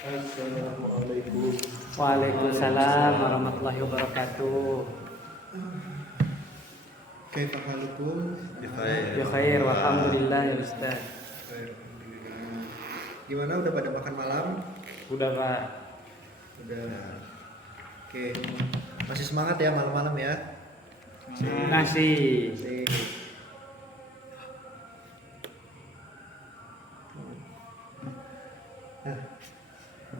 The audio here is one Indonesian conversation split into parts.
Assalamualaikum. Waalaikumsalam warahmatullahi wabarakatuh. Kaifa halukum? Ya khair, walhamdulillah ya Ustaz. Gimana, udah pada makan malam? Udah Pak. Udah. Oke. Masih semangat ya malam-malam ya? Nasi. Masih. Nah,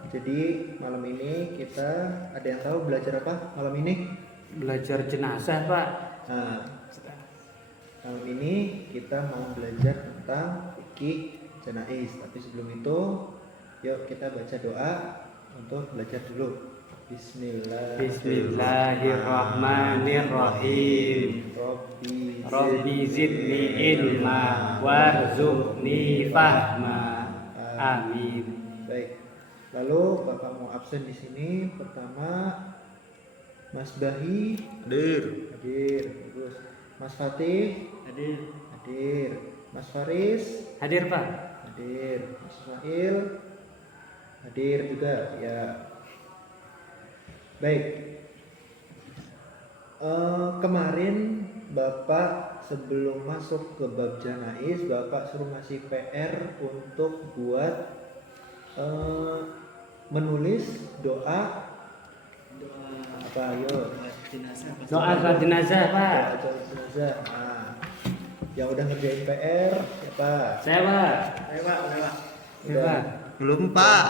jadi malam ini kita ada yang tahu belajar apa malam ini? Belajar jenazah Pak. Nah, malam ini kita mau belajar tentang fikih janaiz. Tapi sebelum itu, yuk kita baca doa untuk belajar dulu. Bismillahirrahmanirrahim. Rabbi zidni ilma warzuqni fahma. Amin. Baik. Lalu Bapak mau absen di sini. Pertama, Mas Bahi Hadir. hadir. Bagus. Mas Fatih Hadir. hadir. Mas Faris Hadir Pak. hadir. Mas Ismail hadir juga ya. Baik. Kemarin Bapak sebelum masuk ke bab janaiz, Bapak suruh ngasih PR untuk buat menulis doa apa, ayo? Doa salat jenazah Pak. Doa jenazah. Nah, yang udah ngerjain PR siapa? Saya Pak. Udah. Pak. Belum, Pak.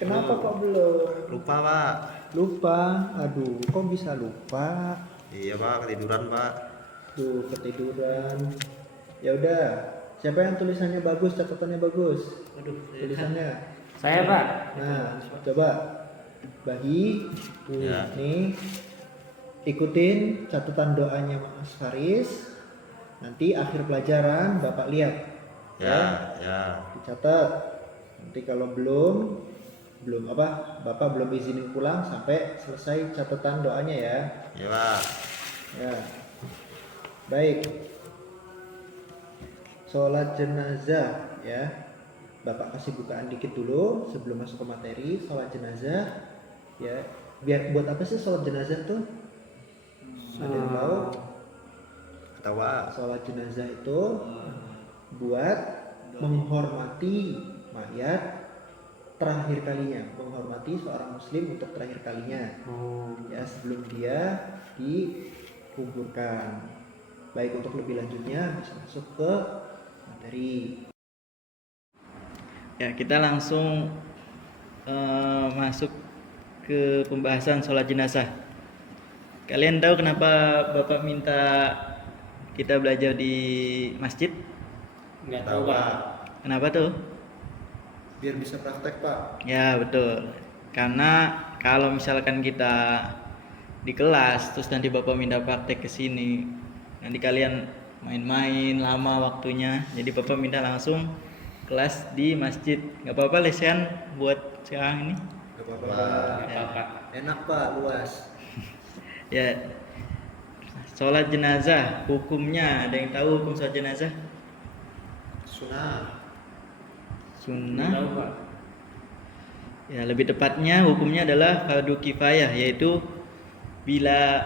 Kenapa kok belum? Lupa, Pak. Lupa. Aduh, kok bisa lupa? Iya, Pak, ketiduran, Pak. Tuh, ketiduran. Ya udah. Siapa yang tulisannya bagus, catatannya bagus? Tulisannya. Saya Pak. Nah, coba bagi Ya. nih, ikutin catatan doanya Mas Faris. Nanti akhir pelajaran Bapak lihat. Ya. Dicatat. Nanti kalau belum Bapak belum izinin pulang sampai selesai catatan doanya ya. Ya, Pak. Ya. Baik. Sholat jenazah ya. Bapak kasih bukaan dikit dulu sebelum masuk ke materi. Sholat jenazah ya. Biar buat apa sih sholat jenazah tuh? Ada yang tahu? Ketawa. Sholat jenazah itu buat menghormati mayat terakhir kalinya, menghormati seorang muslim untuk terakhir kalinya. Ya, sebelum dia dikuburkan. Baik, untuk lebih lanjutnya bisa masuk ke materi. Ya, kita langsung masuk ke pembahasan sholat jenazah. Kalian tahu kenapa Bapak minta kita belajar di masjid? Enggak tahu Pak. Kenapa tuh? Biar bisa praktek, Pak. Ya, betul. Karena kalau misalkan kita di kelas terus nanti Bapak minta praktek ke sini, nanti kalian main-main lama waktunya. Jadi Bapak minta langsung kelas di masjid. Gak apa-apa lesehan buat sekarang ini. Gak apa-apa. Pak. Enak, Pak, luas. Ya, sholat jenazah hukumnya, ada yang tahu hukum sholat jenazah? Sunnah. Sunnah. Tahu Pak. Ya, lebih tepatnya hukumnya adalah fardu kifayah, yaitu bila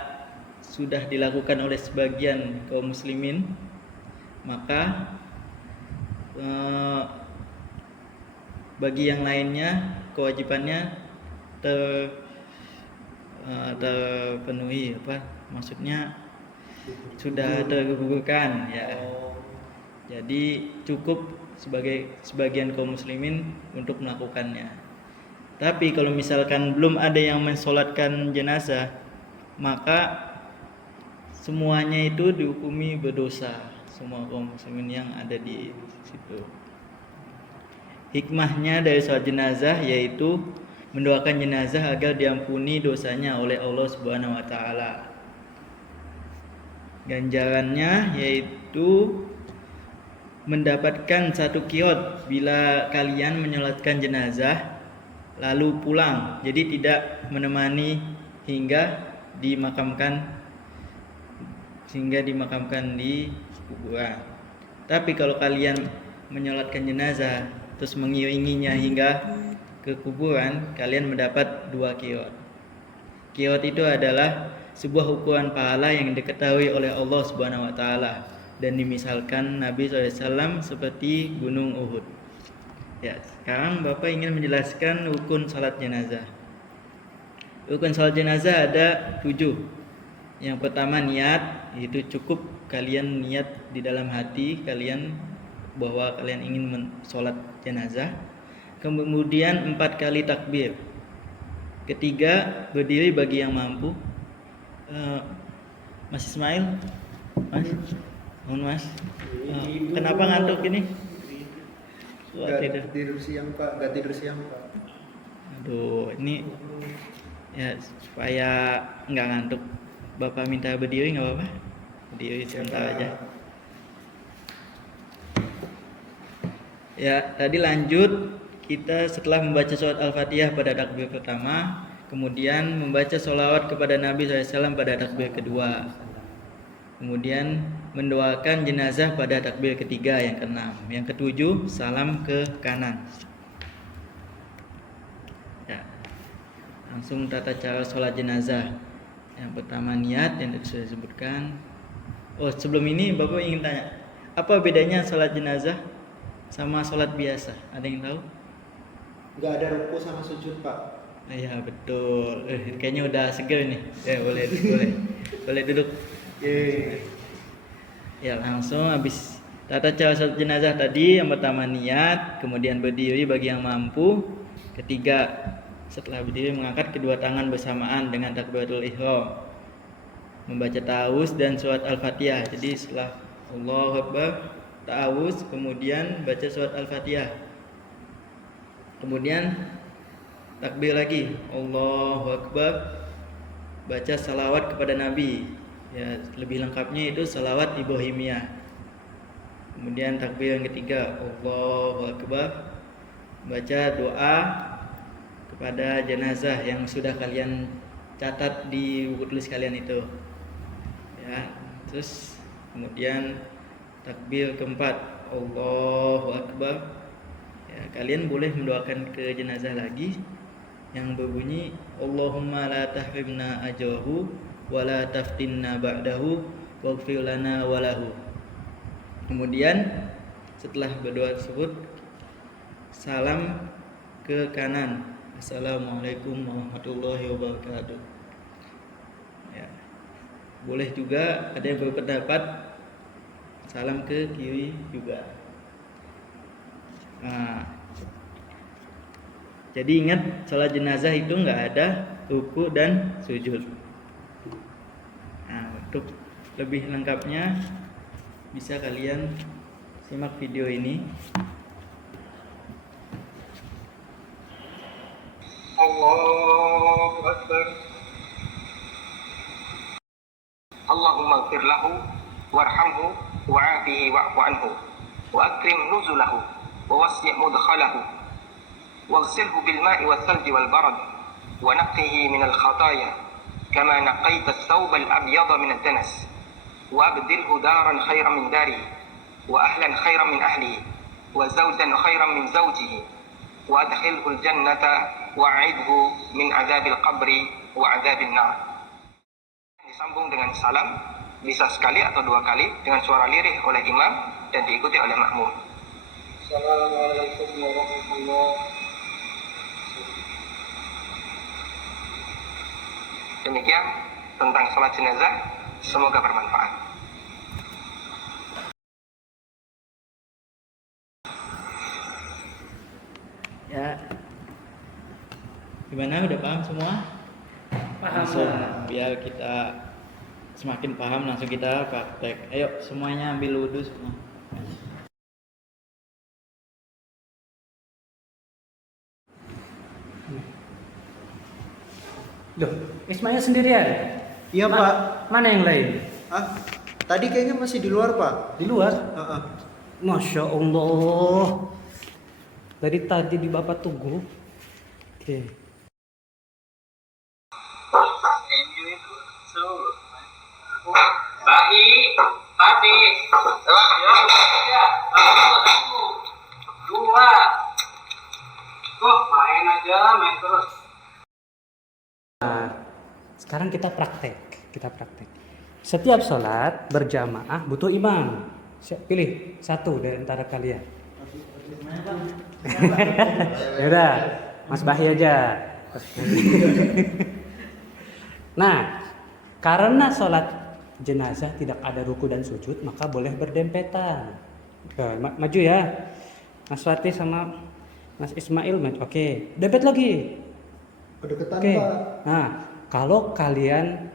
sudah dilakukan oleh sebagian kaum muslimin, maka bagi yang lainnya kewajibannya terpenuhi, maksudnya sudah tergugurkan ya. Jadi cukup sebagai sebagian kaum muslimin untuk melakukannya. Tapi kalau misalkan belum ada yang mensolatkan jenazah, maka semuanya itu dihukumi berdosa, semua kaum muslimin yang ada di situ. Hikmahnya dari sholat jenazah yaitu mendoakan jenazah agar diampuni dosanya oleh Allah Subhanahu wa taala. Ganjarannya yaitu mendapatkan satu qiraat bila kalian menyolatkan jenazah lalu pulang, jadi tidak menemani hingga dimakamkan di kuburan. Tapi kalau kalian menyolatkan jenazah terus mengiringinya hingga ke kuburan, kalian mendapat 2 qirot. Qirot itu adalah sebuah ukuran pahala yang diketahui oleh Allah Subhanahu wa taala dan dimisalkan Nabi SAW seperti gunung Uhud. Ya, sekarang Bapak ingin menjelaskan rukun salat jenazah. Rukun salat jenazah ada 7. Yang pertama niat, itu cukup kalian niat di dalam hati kalian bahwa kalian ingin sholat jenazah. Kemudian 4 kali takbir. Ketiga, berdiri bagi yang mampu. Mas Ismail, Mas, Mas, kenapa ngantuk ini? Gak tidur siang Pak. Aduh, ini ya supaya nggak ngantuk, Bapak minta berdiri nggak apa-apa? Berdiri sebentar aja. Ya, tadi lanjut kita setelah membaca surat Al-Fatihah pada takbir pertama, kemudian membaca sholawat kepada Nabi SAW pada takbir kedua, kemudian mendoakan jenazah pada takbir ketiga yang keenam, yang ketujuh salam ke kanan. Ya, langsung tata cara sholat jenazah. Yang pertama niat yang tadi sudah disebutkan. Oh, sebelum ini Bapak ingin tanya, apa bedanya sholat jenazah sama sholat biasa? Ada yang tahu? Gak ada ruku sama sujud Pak. Iya betul. Kayaknya udah seger nih. Ya boleh duduk. Ya langsung habis tata cara sholat jenazah tadi, yang pertama niat, kemudian berdiri bagi yang mampu, ketiga setelah berdiri mengangkat kedua tangan bersamaan dengan takbiratul ihram, membaca ta'awuz dan surat Al-Fatihah. Jadi setelah Allahu Akbar, ta'awuz, kemudian baca surat Al-Fatihah, kemudian takbir lagi, Allahu Akbar, baca salawat kepada Nabi. Ya, lebih lengkapnya itu salawat Ibrahimiyah. Kemudian takbir yang ketiga, Allahu Akbar, baca doa kepada jenazah yang sudah kalian catat di buku tulis kalian itu. Ya, terus kemudian takbir keempat, Allahu Akbar. Ya, kalian boleh mendoakan ke jenazah lagi yang berbunyi Allahumma la tahrimna ajrahu wa la taftinna ba'dahu waghfir lana wa lahu. Kemudian setelah berdoa tersebut salam ke kanan, Assalamualaikum warahmatullahi wabarakatuh. Ya. Boleh juga ada yang berpendapat salam ke kiri juga. Nah, jadi ingat, sholat jenazah itu nggak ada ruku dan sujud. Nah, untuk lebih lengkapnya bisa kalian simak video ini. Allahu Akbar. Allahumma ighfir lahu warhamhu wa'afihi wa'fu anhu wa akrim nuzulahu wa wasi' mudkhalahu waghsilhu bil ma'i wal thalji wal barad wa naqqihi min al khataaya kama naqaita ath-thawb al abyad min ad-danas wa abdilhu daran khayran min darihi wa ahlan khayran min ahlihi wa zawjan khayran min zawjihi wa adkhilhu al jannata wa'idhu min adzabil qabri wa adzabil nar. Disambung dengan salam, bisa sekali atau 2 kali dengan suara lirih oleh imam dan diikuti oleh makmum. Assalamualaikum warahmatullahi wabarakatuh. Demikian tentang salat jenazah, semoga bermanfaat. Ya, gimana, udah paham semua? Paham. Langsung biar kita semakin paham, langsung kita praktek. Ayo semuanya ambil wudhu semua. Loh, Ismail sendirian? Iya Pak. Mana yang lain? Ah, tadi kayaknya masih di luar Pak. Di luar? Heeh. Masya Allah. Dari tadi di Bapak tunggu. Oke. Baik, Pati. Ya, 1, 2. Main aja. Nah, sekarang kita praktek. Setiap sholat berjamaah butuh imam. Pilih satu dari antara kalian. Ya udah, Mas Bahi aja. Nah, karena sholat jenazah tidak ada ruku dan sujud, maka boleh berdempetan. Maju ya, Mas Fatih sama Mas Ismail maju. Oke, dempet lagi. Kedekatan Oke. Pak. Nah, kalau kalian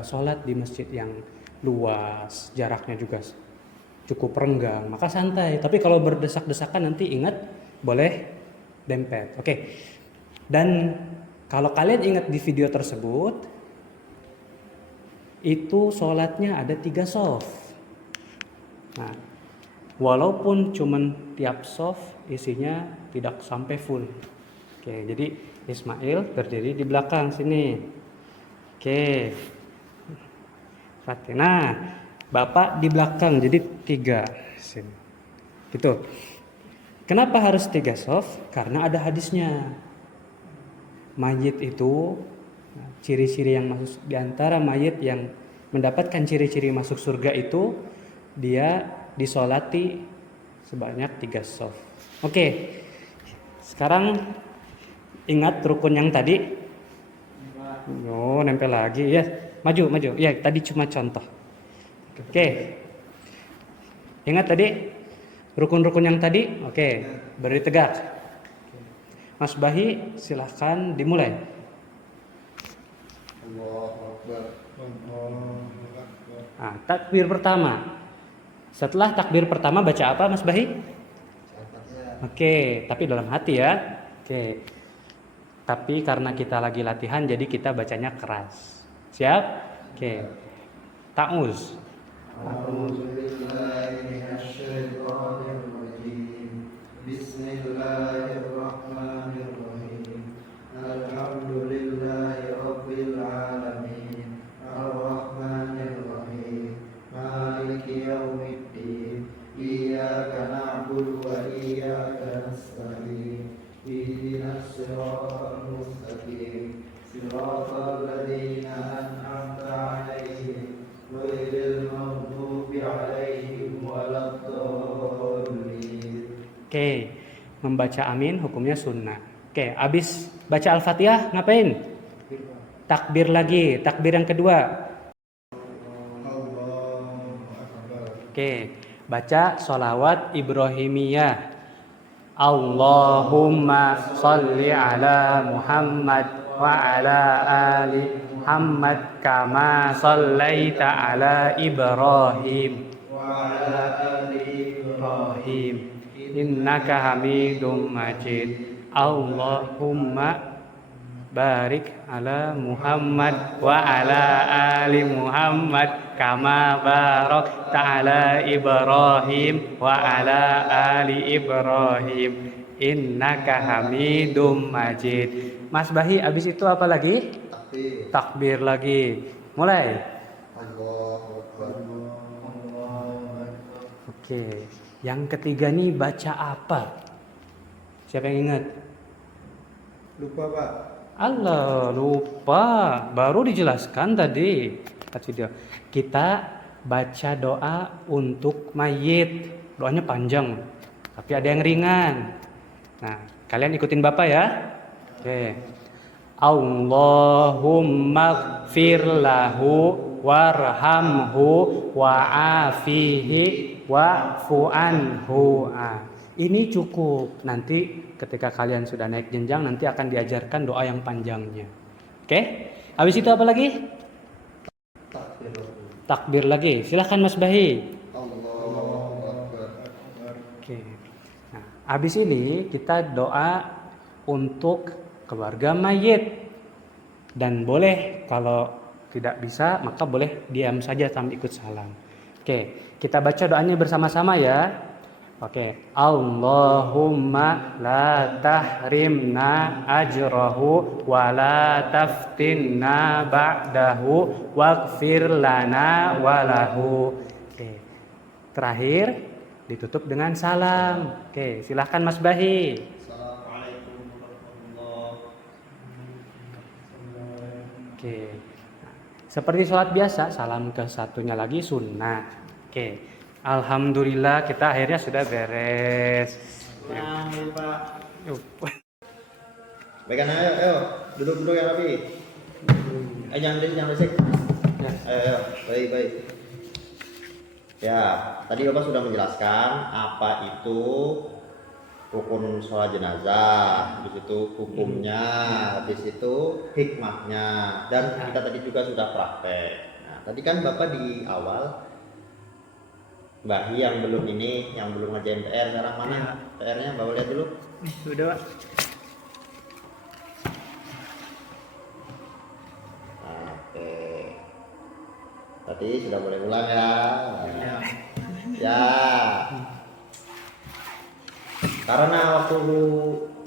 sholat di masjid yang luas, jaraknya juga cukup renggang, maka santai. Tapi kalau berdesak-desakan nanti ingat boleh dempet. Oke. Dan kalau kalian ingat di video tersebut, itu sholatnya ada 3 shaf. Nah, walaupun cuman tiap shaf isinya tidak sampai full. Oke, jadi Ismail berdiri di belakang sini. Oke. Nah, Bapak di belakang, jadi 3 sini. Gitu. Kenapa harus 3 shaf? Karena ada hadisnya. Mayit itu ciri-ciri yang masuk di antara mayit yang mendapatkan ciri-ciri masuk surga itu dia disolati sebanyak 3 shaf. Oke. Sekarang ingat rukun yang tadi? Oh, nempel lagi ya. Maju. Ya, tadi cuma contoh. Oke. Ingat tadi rukun-rukun yang tadi? Oke, berdiri tegak. Mas Bahi, silahkan dimulai. Nah, takbir pertama. Setelah takbir pertama baca apa, Mas Bahi? Oke, tapi dalam hati ya. Oke. Tapi karena kita lagi latihan, jadi kita bacanya keras. Siap? Oke. Ta'uz. Bismillahirrahmanirrahim. Alhamdulillahirabbil alamin. Arrahmanirrahim. Maliki yaumiddin. Iyyaka na'budu wa iyyaka nasta'in. Ihdinas siratal mustaqim. Siratal ladzina an'amta 'alaihim ghairil maghdubi 'alaihim waladdallin. Oke, membaca amin hukumnya sunnah. Oke, abis baca Al-Fatihah ngapain? Takbir lagi, takbir yang kedua. Oke, baca sholawat Ibrahimiyah. Allahumma sholli ala Muhammad wa ala ali Muhammad kama shallaita ala Ibrahim wa ala ali Ibrahim innaka Hamidum Majid. Allahumma barik ala Muhammad wa ala ali Muhammad kama barakta ala Ibrahim wa ala ali Ibrahim innaka Hamidum Majid. Mas Bahi, abis itu apa lagi? Takbir lagi. Mulai. Oke, yang ketiga nih baca apa? Siapa yang ingat? Lupa Pak. Allah, lupa. Baru dijelaskan tadi. Video. Kita baca doa untuk mayit. Doanya panjang, tapi ada yang ringan. Nah, kalian ikutin Bapak ya. Oke. Allahumma gfir lahu warhamhu wa'afihi wa'fu anhu. Ini cukup. Nanti ketika kalian sudah naik jenjang nanti akan diajarkan doa yang panjangnya. Oke? Habis itu apa lagi? Takbir lagi. Silahkan Mas Bahi. Oke. Nah, habis ini kita doa untuk keluarga mayit. Dan boleh kalau tidak bisa maka boleh diam saja sambil ikut salam. Oke, kita baca doanya bersama-sama ya. Oke, Allahumma la tahrimna ajrahu wa la taftinna ba'dahu waghfir lana walahu. Oke, terakhir ditutup dengan salam. Oke, silahkan Mas Bahi. Assalamualaikum warahmatullahi Oke. Seperti sholat biasa, salam ke satunya lagi sunnah. Oke. Alhamdulillah kita akhirnya sudah beres. Yuk. Baikkan, ayo. Duduk yang rapi. Jangan berisik. Ya. Ayo. Baik. Ya, tadi Bapak sudah menjelaskan apa itu rukun sholat jenazah, habis itu hukumnya, habis itu hikmahnya, dan kita tadi juga sudah praktek. Nah, tadi kan Bapak di awal Mbak Hi yang belum ngerjain PR, sekarang mana PR-nya? Bapak lihat dulu. Sudah, Pak. Oke. Tadi sudah boleh ulang ya. Ya. Karena waktu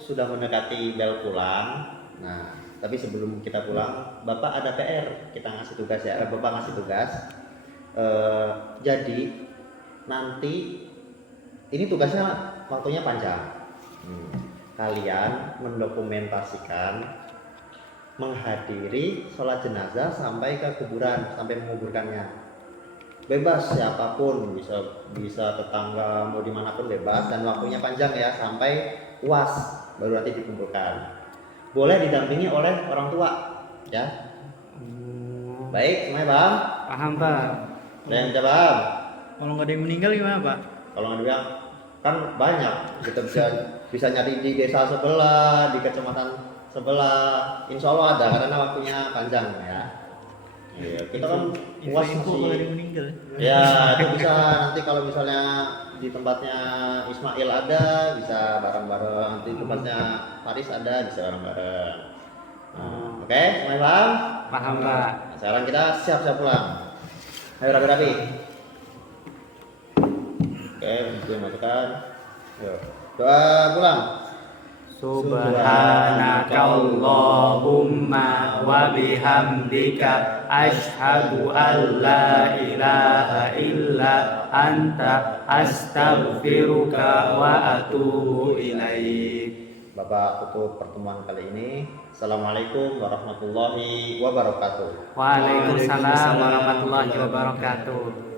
sudah mendekati bel pulang, nah tapi sebelum kita pulang, Bapak ada PR, kita ngasih tugas ya, Bapak ngasih tugas. Jadi nanti ini tugasnya waktunya panjang. Kalian mendokumentasikan menghadiri sholat jenazah sampai ke kuburan, sampai menguburkannya. Bebas siapapun, bisa tetangga, mau dimanapun bebas, dan waktunya panjang ya, sampai UAS baru nanti dikumpulkan. Boleh didampingi oleh orang tua ya. Baik, semuanya paham? Paham, Pak. Ada yang tidak paham? Kalau nggak ada yang meninggal gimana, Pak? Kalau nggak bilang kan banyak, kita bisa nyari di desa sebelah, di kecamatan sebelah, insya Allah ada, karena waktunya panjang ya. Iya, kita kan UAS Info kalau ada yang masih meninggal. ya, itu bisa nanti kalau misalnya di tempatnya Ismail ada, bisa bareng-bareng, nanti tempatnya Faris ada, bisa bareng-bareng. Oke, semuanya paham? Paham, Pak. Nah, sekarang kita siap-siap pulang. Ayo rapi-rapi. Oke, itu yang masukkan. Yuk, doa pulang. Subhanakallahumma wa bihamdika asyhadu an la ilaha illa anta astaghfiruka wa atubu ilaik. Bapak tutup pertemuan kali ini. Assalamualaikum warahmatullahi wabarakatuh. Waalaikumsalam warahmatullahi wabarakatuh.